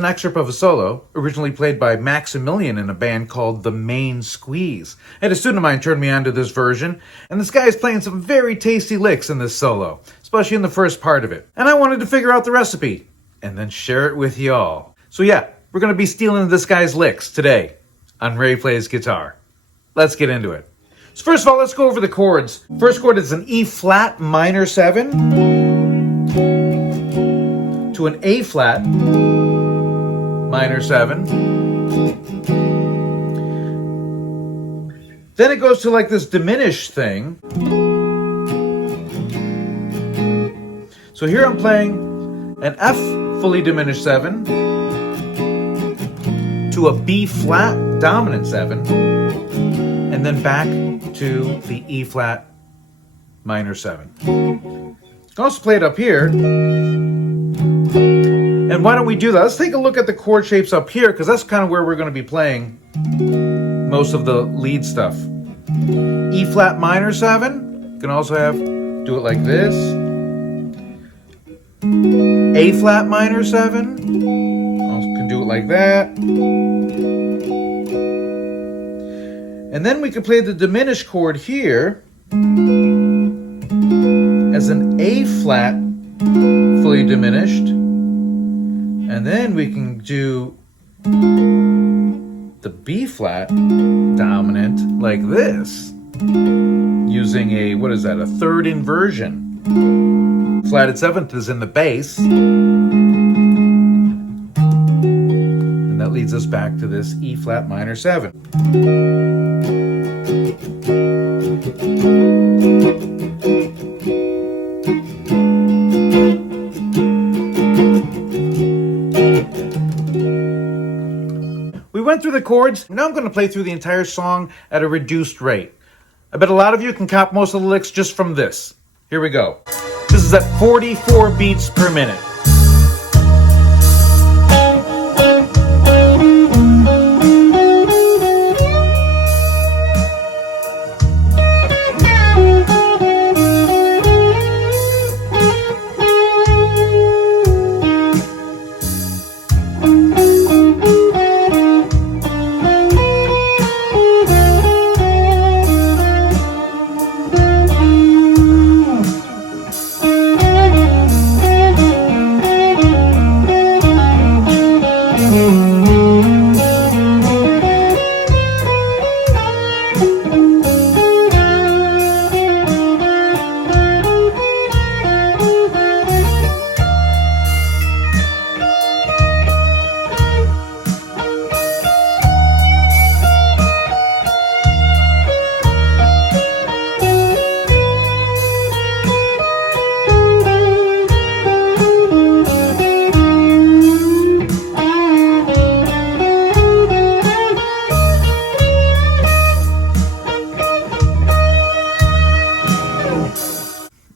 an excerpt of a solo, originally played by Maximilian in a band called the Main SQEEZE. And a student of mine turned me on to this version, and this guy is playing some very tasty licks in this solo, especially in the first part of it. And I wanted to figure out the recipe, and then share it with y'all. So yeah, we're going to be stealing this guy's licks today on Ray Plays Guitar. Let's get into it. So first of all, let's go over the chords. First chord is an E flat minor 7 to an A flat minor 7. Then it goes to like this diminished thing. So here I'm playing an F fully diminished 7 to a B flat dominant 7, and then back to the E flat minor 7. You can also play it up here. And why don't we do that? Let's take a look at the chord shapes up here, because that's kind of where we're going to be playing most of the lead stuff. E flat minor 7. You can also do it like this. A flat minor 7. Also can do it like that. And then we could play the diminished chord here as an A flat fully diminished. And then we can do the B flat dominant like this, using a, what is that, a third inversion. Flatted 7th is in the bass. And that leads us back to this E flat minor 7. We went through the chords. Now I'm going to play through the entire song at a reduced rate. I bet a lot of you can cop most of the licks just from this. Here we go. This is at 44 beats per minute.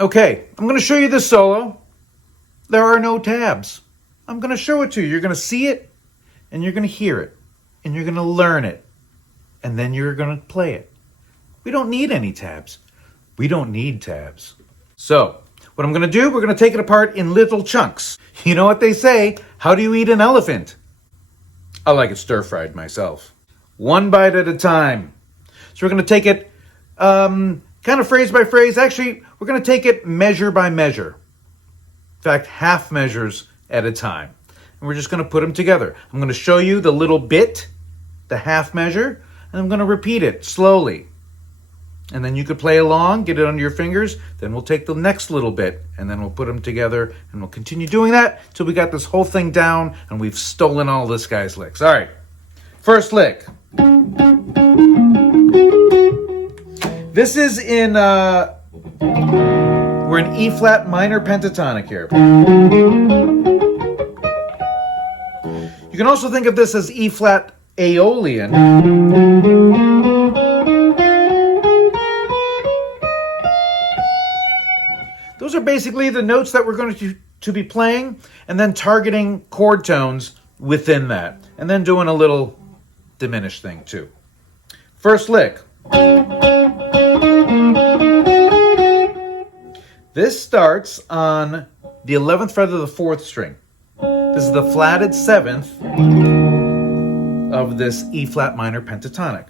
Okay, I'm going to show you this solo. There are no tabs. I'm going to show it to you. You're going to see it, and you're going to hear it, and you're going to learn it, and then you're going to play it. We don't need any tabs. We don't need tabs. So, what I'm going to do, we're going to take it apart in little chunks. You know what they say, how do you eat an elephant? I like it stir-fried myself. One bite at a time. So we're going to take it kind of phrase by phrase. Actually, we're going to take it measure by measure. In fact, half measures at a time. And we're just going to put them together. I'm going to show you the little bit, the half measure, and I'm going to repeat it slowly. And then you could play along, get it under your fingers. Then we'll take the next little bit, and then we'll put them together, and we'll continue doing that until we got this whole thing down, and we've stolen all this guy's licks. All right, first lick. This is in, we're in E flat minor pentatonic here. You can also think of this as E flat Aeolian. Those are basically the notes that we're going to be playing, and then targeting chord tones within that, and then doing a little diminished thing too. First lick. This starts on the 11th fret of the 4th string. This is the flatted 7th of this E flat minor pentatonic.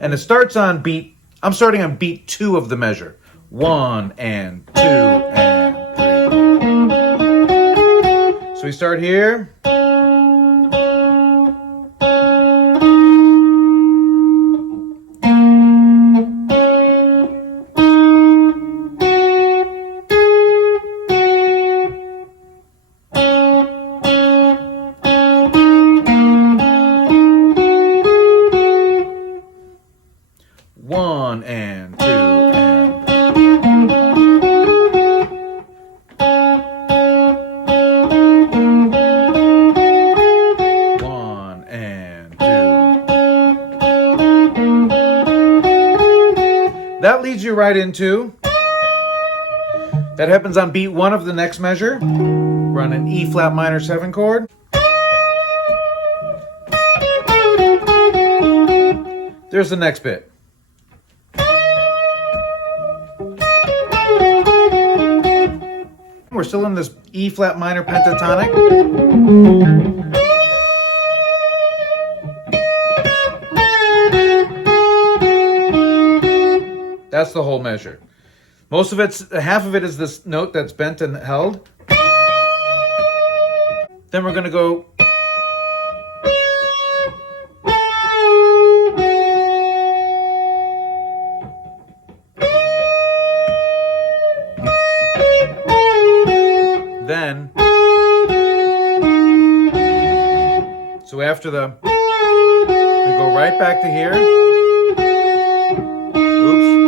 And it starts on beat, I'm starting on beat 2 of the measure. 1 and 2 and 3. So we start here. One and 2 and one and 2. That leads you right into, that happens on beat 1 of the next measure. We're on an E flat minor 7 chord. There's the next bit. We're still in this E flat minor pentatonic. That's the whole measure. Most of it's, half of it is this note that's bent and held. Then we're going to go. Then, so after the, we go right back to here. Oops.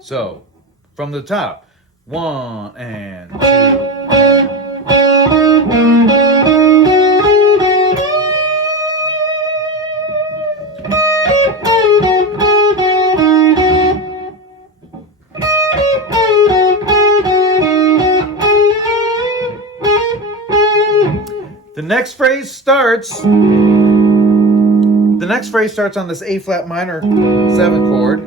So, from the top, 1 and 2 and the next phrase starts on this A flat minor 7 chord.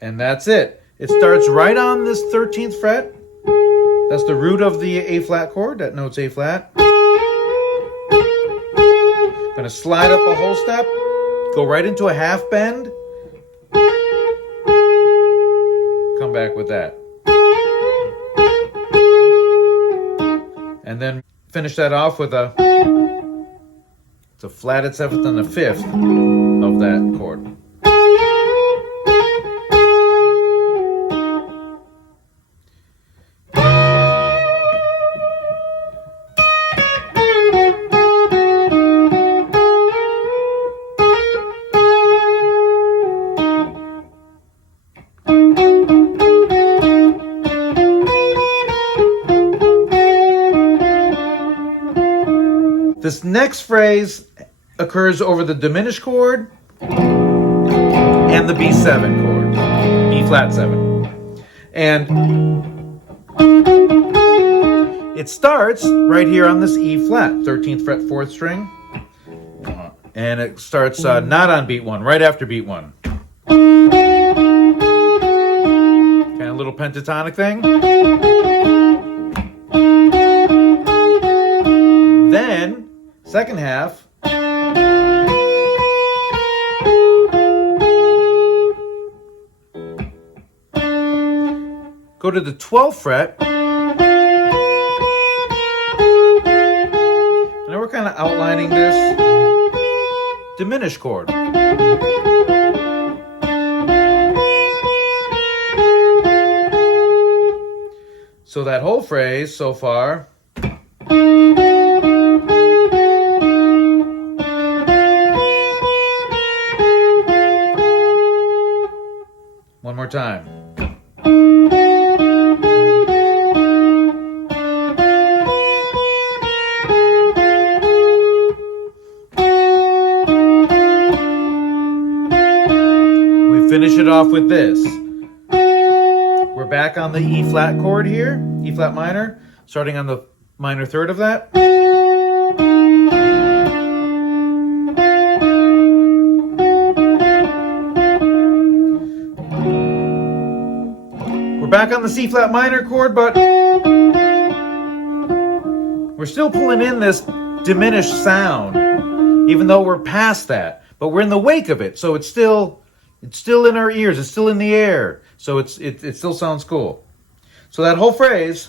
And that's it. It starts right on this 13th fret. That's the root of the A flat chord. That note's A flat. Gonna slide up a whole step, go right into a half bend, come back with that. And then finish that off with it's a flatted 7th and a 5th of that chord. This next phrase occurs over the diminished chord and the B7 chord, B flat 7. And it starts right here on this E flat, 13th fret, 4th string. And it starts not on beat 1, right after beat 1. Kind of little pentatonic thing. Then, second half, go to the 12th fret, and then we're kind of outlining this diminished chord. So that whole phrase so far, one more time. We finish it off with this. We're back on the E flat chord here, E flat minor, starting on the minor third of that. We're back on the C flat minor chord, but we're still pulling in this diminished sound, even though we're past that. But we're in the wake of it, so it's still in our ears. It's still in the air, so it still sounds cool. So that whole phrase.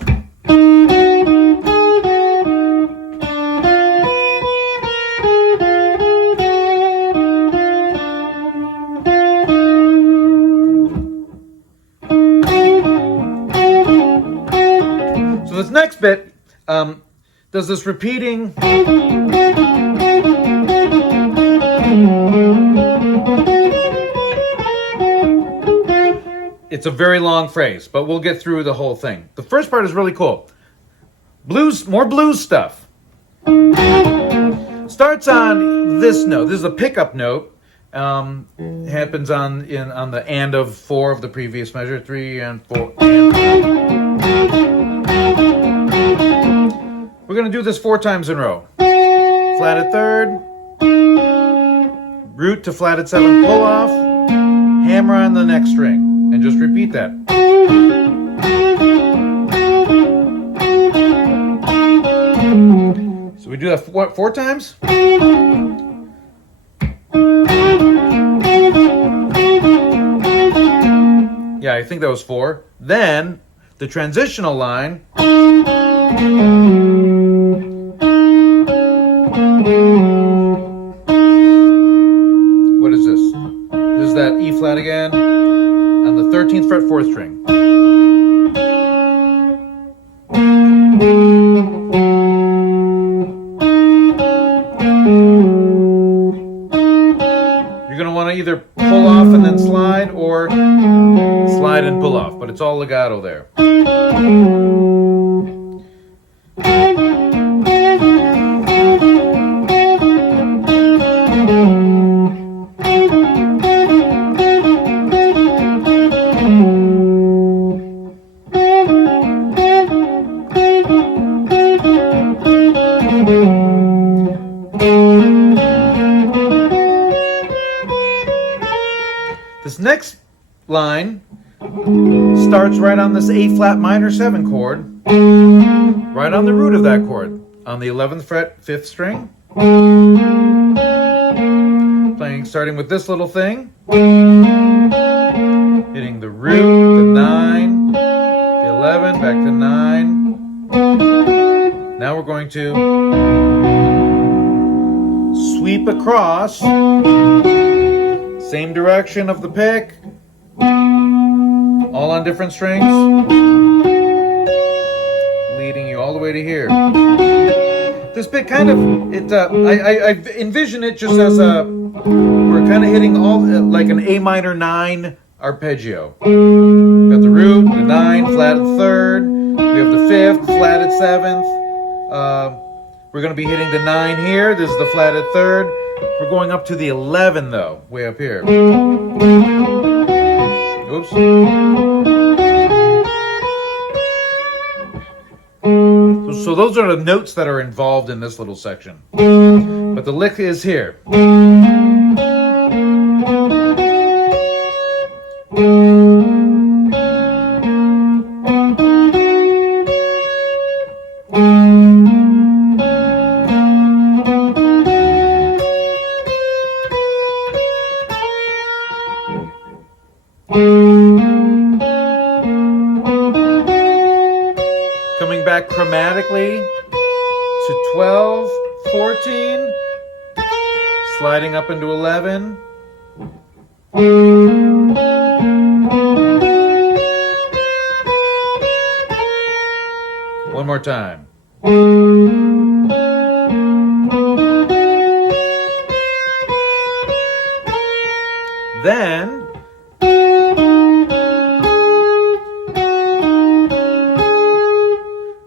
So this next bit does this repeating. It's a very long phrase, but we'll get through the whole thing. The first part is really cool. Blues, more blues stuff. Starts on this note. This is a pickup note. Happens on the and of 4 of the previous measure, 3 and 4. We're gonna do this 4 times in a row. Flatted third, root to flatted 7th pull off, hammer on the next string, and just repeat that. So we do that 4 times? Yeah, I think that was 4. Then the transitional line. What is this? This is that E flat again on the 13th fret 4th string. You're going to want to either pull off and then slide, or slide and pull off, but it's all legato there. This next line starts right on this A flat minor 7 chord, right on the root of that chord, on the 11th fret 5th string. Playing, starting with this little thing, hitting the root, the 9, the 11, back to 9. Now we're going to sweep across, same direction of the pick, all on different strings, leading you all the way to here. This bit kind of, I envision it just as we're kind of hitting all, like an A minor 9 arpeggio. Got the root, the 9, flatted 3rd, we have the 5th, flatted 7th, we're going to be hitting the 9 here, this is the flatted 3rd, we're going up to the 11 though, way up here. Oops. So those are the notes that are involved in this little section. But the lick is here. Coming back chromatically to 12, 14, sliding up into 11. One more time. Then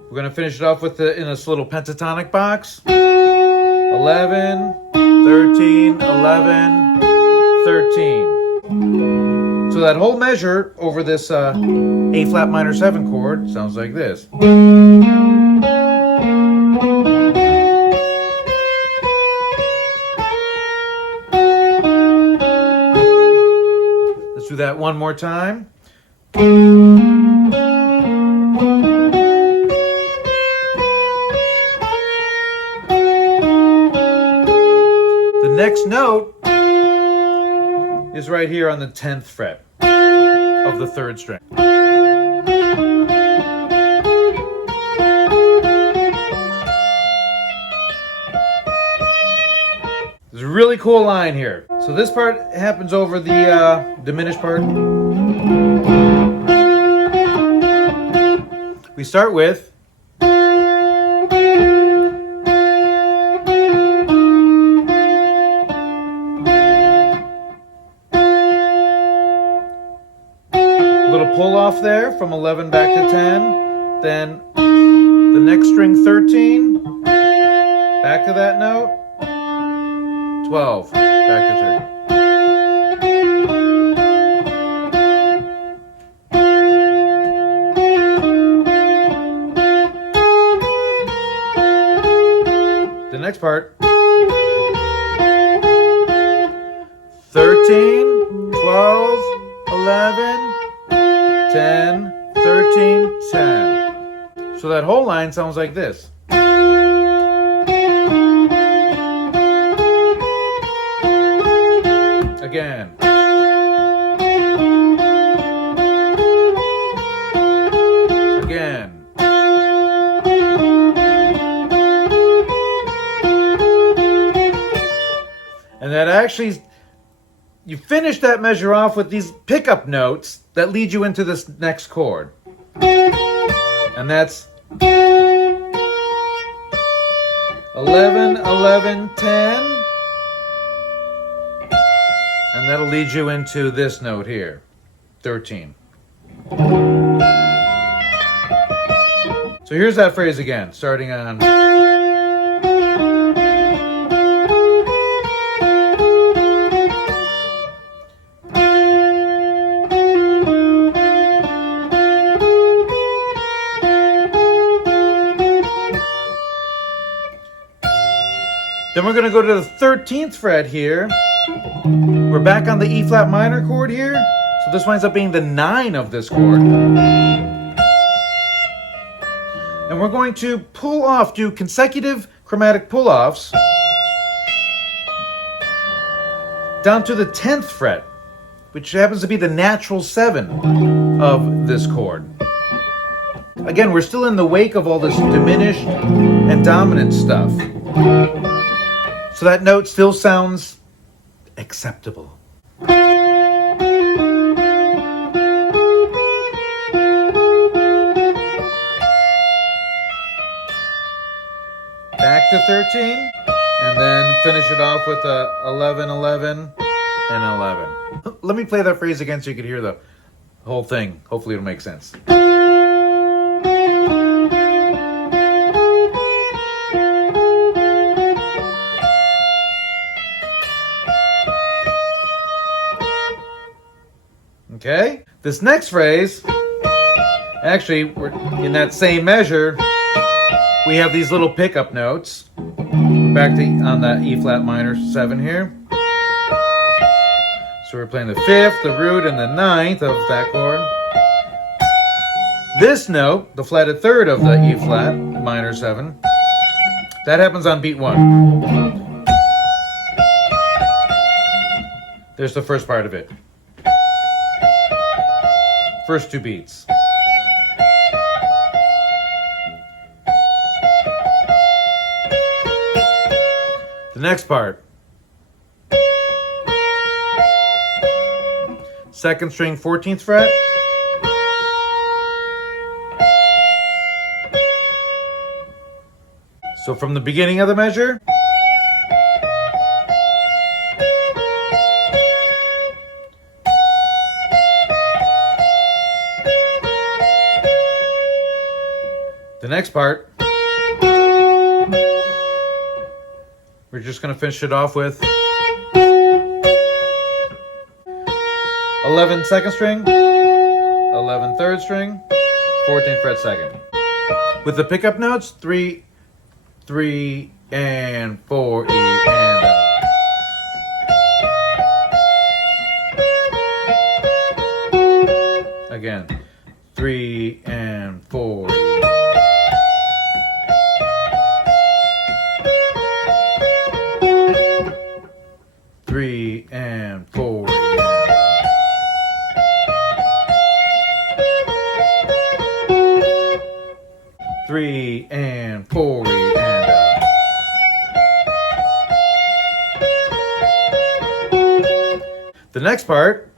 we're going to finish it off with in this little pentatonic box. 11, 13, 11, 13. So that whole measure over this A flat minor 7 chord sounds like this. Let's do that one more time. The next note is right here on the 10th fret of the 3rd string. There's a really cool line here. So this part happens over the diminished part. We start with pull off there from 11 back to 10, then the next string 13, back to that note, 12, back to 30. The next part, 13, 12, 11, 10, 13, 10. So that whole line sounds like this. Again. Again. And that actually, you finish that measure off with these pickup notes that lead you into this next chord. And that's 11, 11, 10. And that'll lead you into this note here, 13. So here's that phrase again, starting on. Then we're going to go to the 13th fret here. We're back on the E flat minor chord here. So this winds up being the 9 of this chord. And we're going to pull off, do consecutive chromatic pull-offs down to the 10th fret, which happens to be the natural 7 of this chord. Again, we're still in the wake of all this diminished and dominant stuff. So that note still sounds acceptable. Back to 13, and then finish it off with a 11, 11, and 11. Let me play that phrase again so you can hear the whole thing. Hopefully it'll make sense. Okay, this next phrase, actually, we're in that same measure. We have these little pickup notes. Back to on that E flat minor 7 here. So we're playing the 5th, the root, and the 9th of that chord. This note, the flatted 3rd of the E flat minor 7, that happens on beat 1. There's the first part of it. First 2 beats. The next part. 2nd string, 14th fret. So from the beginning of the measure. The next part. We're just going to finish it off with 11, 11 second string, 11 third string, 14th fret second. With the pickup notes, 3, 3, and 4, E, and again, 3 and 4, E. 3 and 4, E. 3 and 4, E, and the next part.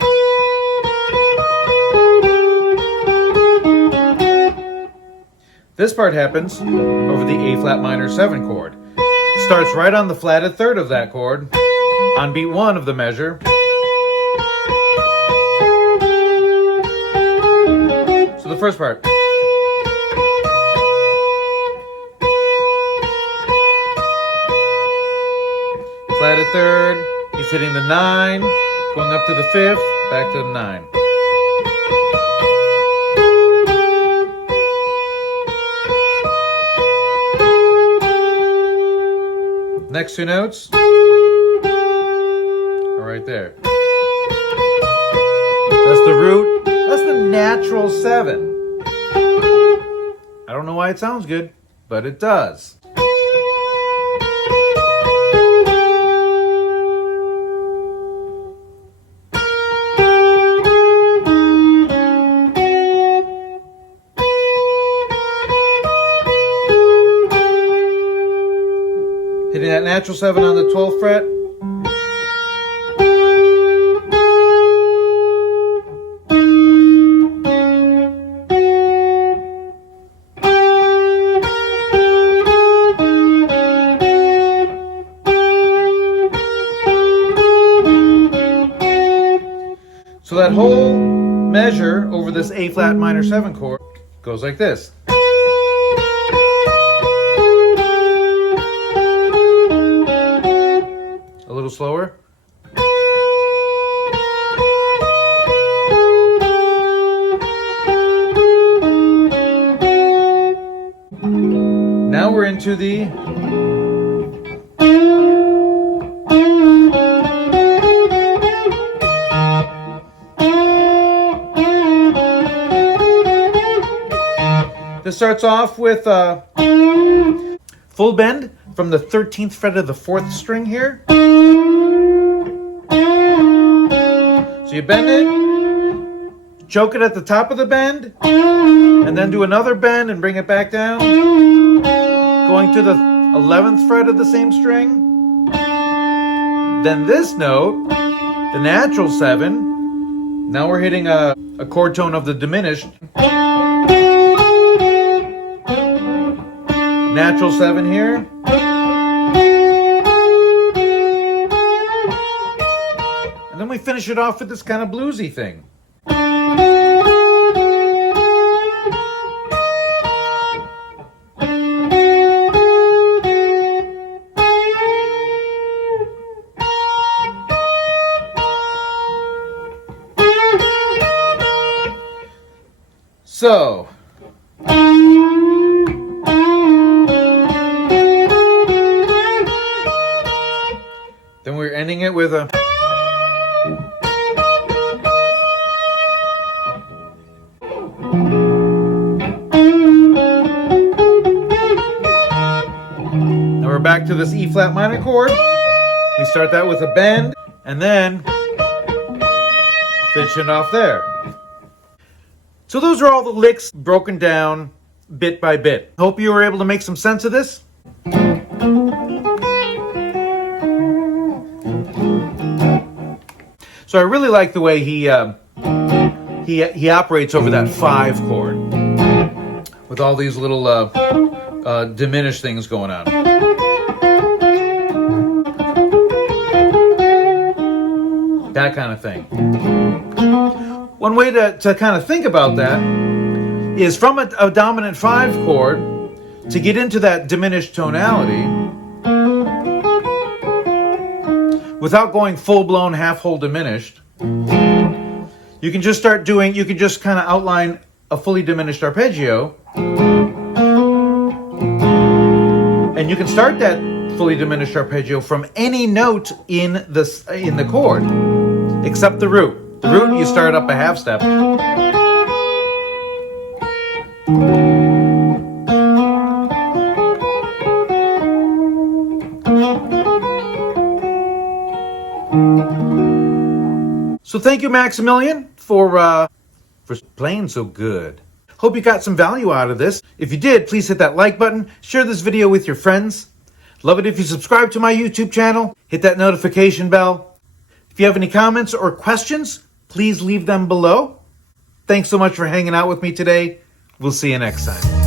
This part happens over the A flat minor 7 chord. It starts right on the flatted third of that chord, on beat 1 of the measure. So the first part. Flatted third, he's hitting the 9, going up to the 5th, back to the 9. Next two notes are right there. That's the root. That's the natural 7. I don't know why it sounds good, but it does. Hitting that natural 7 on the 12th fret. So that whole measure over this A flat minor 7 chord goes like this. A little slower. Now we're into the this starts off with a full bend from the 13th fret of the 4th string here. So you bend it, choke it at the top of the bend, and then do another bend and bring it back down, going to the 11th fret of the same string. Then this note, the natural 7, now we're hitting a chord tone of the diminished. Natural 7 here. And then we finish it off with this kind of bluesy thing. So then we're ending it with a now we're back to this E flat minor chord. We start that with a bend and then finish it off there. So those are all the licks broken down bit by bit. Hope you were able to make some sense of this. So I really like the way he operates over that 5 chord with all these little diminished things going on. That kind of thing. One way to kind of think about that is from a dominant 5 chord to get into that diminished tonality without going full-blown half-whole diminished. You can just start doing, you can just kind of outline a fully diminished arpeggio. And you can start that fully diminished arpeggio from any note in the chord, except the root. The root, you start up a half step. So thank you, Maximilian, for playing so good. Hope you got some value out of this. If you did, please hit that like button. Share this video with your friends. Love it if you subscribe to my YouTube channel. Hit that notification bell. If you have any comments or questions, please leave them below. Thanks so much for hanging out with me today. We'll see you next time.